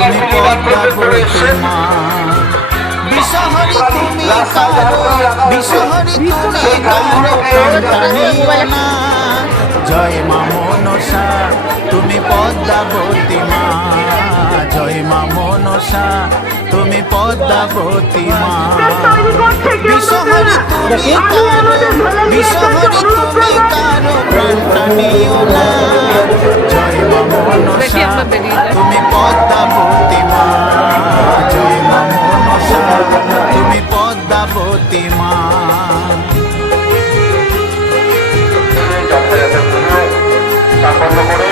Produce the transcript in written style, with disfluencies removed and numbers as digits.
তুমি পদ্মাবতী মা। বিষহরি তুমি কারো, বিষহরি তুমি কারো প্রাণটা নিও না। জয় মা মনসা তুমি পদ্মাবতী মা, জয় মা মনসা তুমি পদ্মাবতী মা। বিষহরি তুমি কারো, বিষহরি তুমি কারো প্রাণটা নিও না। জয় মা মনসা তুমি পদ্মাবতী মা, জয় মা মনসা তুমি পদ্মাবতী মা। যাত্রা যাতে তার বন্ধ করে